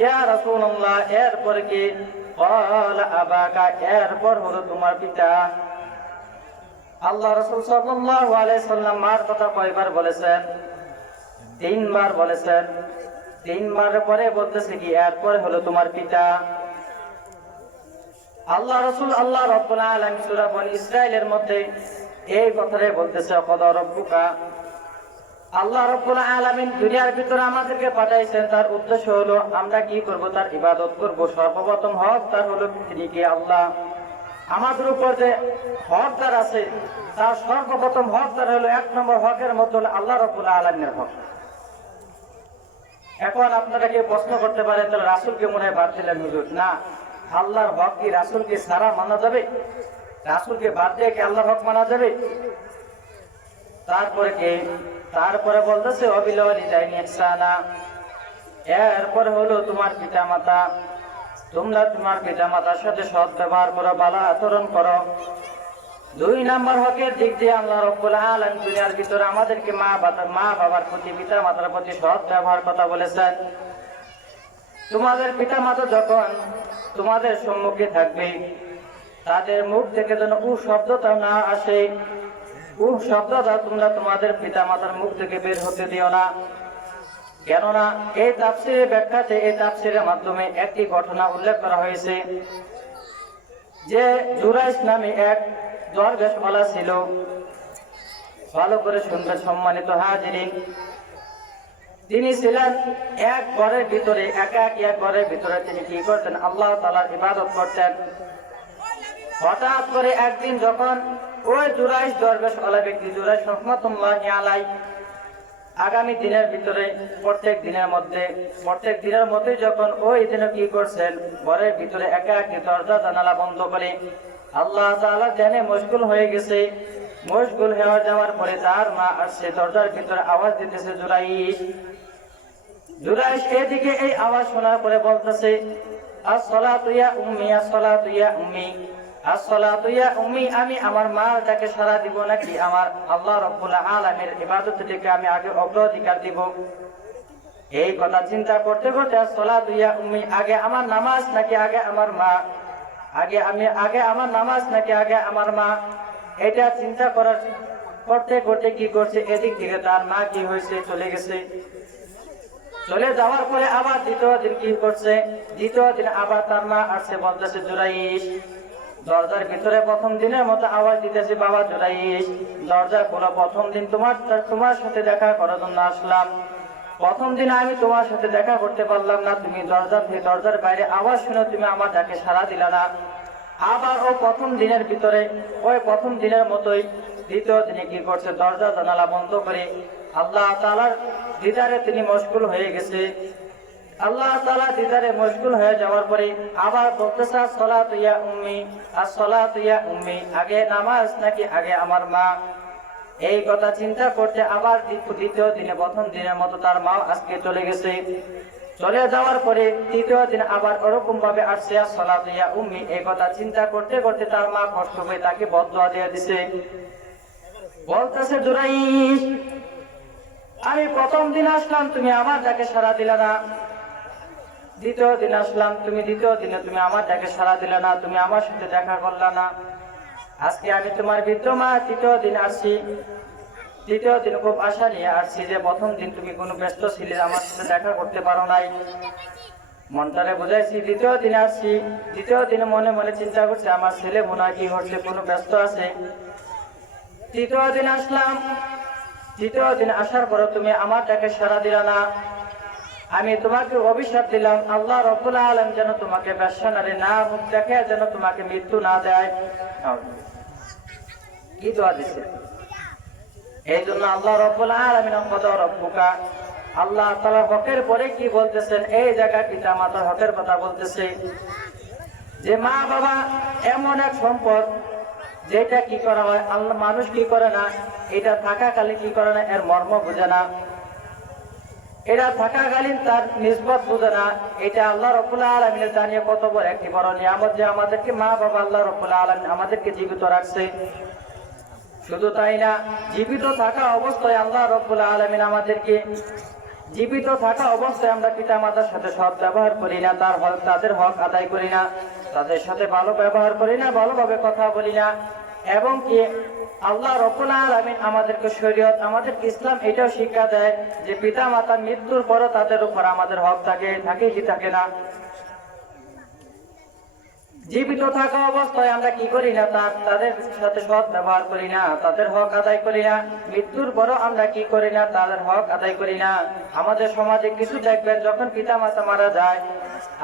ইয়া রাসূলুল্লাহ, এরপর কি? ক্বালা আবাকা, এরপর হলো তোমার পিতা। আল্লাহ রাসূল সাল্লাল্লাহু আলাইহি সাল্লাম মার কথা কয়বার বলেছেন? 3 বার বলেছেন। 3 বার পরে বলতেছে কি এরপর হলো তোমার পিতা। আল্লাহ রাসূল আল্লাহ রাব্বুল আলামিন সূরা বনী ইসরাঈলের মধ্যে এই কথাটাই বলতেছে, ক্বাদা রাব্বুকা। আল্লাহ রাব্বুল আলামিন দুনিয়ার ভিতরে আমাদেরকে পাঠাইছেন, তার উদ্দেশ্য হলো আমরা কি করব? তার ইবাদত করব। সর্বপ্রথম হক তার হলো তিনি কি আল্লাহ। আমাদের উপর যে হকদার আছে, তার সর্বপ্রথম হকদার হলো 1 নম্বর হকের মধ্যে হলো আল্লাহ রাব্বুল আলামিনের হক। এখন আপনারা কি প্রশ্ন করতে পারেন, তাহলে রাসূলকে মনে হয় বাদ দিলেন হুজুর? না, আল্লাহর হক কি রাসূলকে ছাড়া মানা যাবে? রাসূলকে বাদ দিয়ে কি আল্লাহর হক মানা যাবে? তারপরে কি? তারপরে বলতেছে ওয়াবিল ওয়ালিদাইনি ইহসানা, এরপর হলো তোমার পিতা মাতা। তোমরা তোমার পিতা মাতার সাথে সৎ ব্যবহার করো, ভালো আচরণ করো। 2 নম্বর হকের দিক দিয়ে আল্লাহ রাব্বুল আলামিন দুনিয়ার ভিতরে আমাদেরকে মা বাবার প্রতি, পিতা মাতার প্রতি সৎ ব্যবহার কথা বলেছেন। তোমাদের পিতা মাতা যখন তোমাদের সম্মুখে থাকবে, তাদের মুখ থেকে যেন উ শব্দটা না আসে। উ শব্দটা তোমরা তোমাদের পিতা মাতার মুখ থেকে বের হতে দিও না। কেননা এই তাফসীরের ব্যাখ্যাতে, এই তাফসীরের মাধ্যমে একটি ঘটনা উল্লেখ করা হয়েছে যে জুরাইশ নামে এক দরবেশওয়ালা ছিল। ভালো করে শুনবেন সম্মানিত হাজিরিন। তিনি ছিলেন এক ঘরের ভিতরে, একাকী এক ঘরের ভিতরে তিনি কি করতেন? আল্লাহ তাআলার ইবাদত করতেন। হঠাৎ করে একদিন যখন ওই জুরাইশ দরবেশওয়ালা ব্যক্তি, জুরাইশ রাহমাতুল্লাহি আলাইহি, আগামী দিনের ভিতরে প্রত্যেক দিনের মধ্যে যখন ওই দিনে কি করছেন? ঘরের ভিতরে একাকী দরজা জানালা বন্ধ করে আল্লাহ তাআলা ধ্যানে মশগুল হয়ে গেছে। মশগুল হয়ে যাওয়ার পরে তার মা আসছে, দরজার ভিতরে আওয়াজ দিতেছে, জুরাইশ। জুরাইশ এদিকে এই আওয়াজ শোনার পরে বলতেছে, আসসালাতু ইয়া উম্মি, আসসালাতু ইয়া উম্মি, আসসালাতু ইয়া উম্মি। আমি আমার মার ডাকে সাড়া দিব নাকি আমার আল্লাহ রাব্বুল আলামিনের ইবাদত থেকে আমি আগে অগ্রাধিকার দিব? এই কথা চিন্তা করতে করতে আসসালাতু ইয়া উম্মি, আগে আমার নামাজ নাকি আগে আমার মা? আগে আমার নামাজ নাকি আগে আমার মা? এটা চিন্তা করতে করতে কি করছে, এদিক থেকে তার মা কি হয়েছে? চলে গেছে। চলে যাওয়ার পরে আবার দ্বিতীয় দিন কি করছে? দ্বিতীয় দিন আবার তার মা আসছে, বলতেছে, জুরাইশ। দরজার ভিতরে প্রথম দিনের মতো আওয়াজ দিতেছে, বাবা জুরাইশ দরজা খোলো। প্রথম দিন তোমার সাথে দেখা করার জন্য আসলাম। প্রথম দিন আমি তোমার সাথে দেখা করতে পারলাম না। তুমি দরজার বাইরে আওয়াজ শুনে তুমি আমার ডাকে সাড়া দিলা না। আবার ও প্রথম দিনের ভিতরে ওই প্রথম দিনের মতোই দ্বিতীয় দিনে কি করছে? দরজা জানালা বন্ধ করে আল্লাহ তাআলার দিদারে তিনি মশগুল হয়ে গেছে। আল্লাহ তাআলা দিদারে মশগুল হয়ে যাওয়ার পরে আবার বলতেছে, আসসালাতু ইয়া উম্মি, আসসালাতু ইয়া উম্মি, আগে নামাজ নাকি আগে আমার মা? এই কথা চিন্তা করতে আবার দ্বিতীয় দিনে প্রথম দিনের মতো তার মা আজকে চলে গেছে। চলে যাওয়ার পরে তৃতীয় দিন আবার ওরকম ভাবে আসছে, আসসালাতু ইয়া উম্মি। এই কথা চিন্তা করতে করতে তার মা কষ্ট পেয়ে তাকে বদদুয়া দিয়ে দিছে। বলতেছে, জুরাইশ আমি প্রথম দিন আসলাম, তুমি আমার ডাকে সাড়া দিলা না। দ্বিতীয় দিন আসলাম, দ্বিতীয় দিনে তুমি আমার ডাকে সাড়া দিলা না, তুমি আমার সাথে দেখা করলা না। আজকে আমি তোমার বৃদ্ধ মা, তৃতীয় দিন আসছি। তৃতীয় দিন খুব আশা নিয়ে আসছি যে প্রথম দিন তুমি কোনো ব্যস্ত ছিলে, আমার সাথে দেখা করতে পারো নাই। মনটারে বুঝাইছি, দ্বিতীয় দিন আসছি। দ্বিতীয় দিনে মনে মনে চিন্তা করছে, আমার ছেলে মনে হয় কি হচ্ছে, কোনো ব্যস্ত আছে। তৃতীয় দিন আসলাম। তৃতীয় দিন আসার পরে তুমি আমার ডাকে সাড়া দিলা না। আমি তোমাকে অভিশাপ দিলাম, আল্লাহ রাব্বুল আলামিন যেন তোমাকে বেশ্যা না মুখ দেখে, যেন তোমাকে মৃত্যু না দেয়। কি দোয়া দিছে? এই জন্য আল্লাহ রাব্বুল আলামিন ক্বাদা রাব্বুকা, আল্লাহ তাআলা হকের পরে কি বলতেছেন? এই জায়গায় পিতা মাতার হকের কথা বলতেছে যে মা বাবা এমন এক সম্পদ যেটা কি করা হয়, আল্লাহ মানুষ কি করে না, এটা থাকাকালীন কি করে না, এর মর্ম বোঝে না। এটা থাকাকালীন তার নিসবত বোঝে না। এটা আল্লাহ রাব্বুল আলামিনের জানিয়ে কত বড় একটি বড় নিয়ামত যে আমাদেরকে মা বাবা আল্লাহ রাব্বুল আলামিন আমাদেরকে জীবিত রাখছে। শুধু তাই না, জীবিত থাকা অবস্থায় আল্লাহ রাব্বুল আলামিন আমাদেরকে জীবিত থাকা অবস্থায় আমরা পিতা মাতার সাথে সৎ ব্যবহার করি না, তাদের হক আদায় করি না, তাদের সাথে ভালো ব্যবহার করি না, ভালোভাবে কথা বলি না। এবং কি আল্লাহ রাব্বুল আলামিন আমাদেরকে শরীয়ত, আমাদেরকে ইসলাম এটাও শিক্ষা দেয় যে পিতা মাতার মৃত্যুর পরও তাদের উপর আমাদের হক থাকে কি থাকে না। জীবিত থাকা অবস্থায় আমরা কি করি না, তাদের সাথে সৎ ব্যবহার করি না, তাদের হক আদায় করি না। মৃত্যুর পরও আমরা কি করি না, তাদের হক আদায় করি না। আমাদের সমাজে কিছু দেখবেন, যখন পিতা মাতা মারা যায়,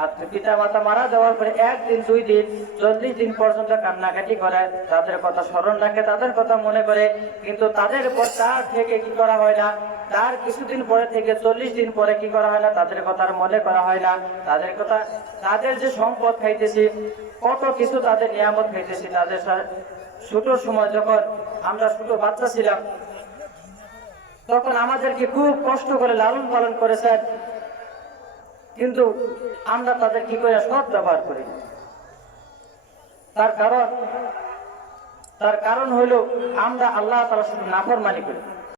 আর পিতা মাতা মারা যাওয়ার পরে 1 দিন 2 দিন 40 দিন পর্যন্ত কান্নাকাটি করে, তাদের কথা স্মরণ রাখে, তাদের কথা মনে করে। কিন্তু তাদের উপর তার থেকে কি করা হয় না, তার কিছুদিন পরে থেকে 40 দিন পরে কি করা হয় না, তাদের কথা আর মনে করা হয় না। তাদের কথা, তাদের যে সম্পদ খাইতেছি, কত কিছু তাদের নিয়ামত খাইতেছি, তাদের ছোট সময় যখন আমরা ছোট বাচ্চা ছিলাম, তখন আমাদেরকে খুব কষ্ট করে লালন পালন করেছেন, কিন্তু আমরা তাদের কি করে সৎ ব্যবহার করি। তার কারণ হইল আমরা আল্লাহ তাআলার শুধু নাফরমানি করি।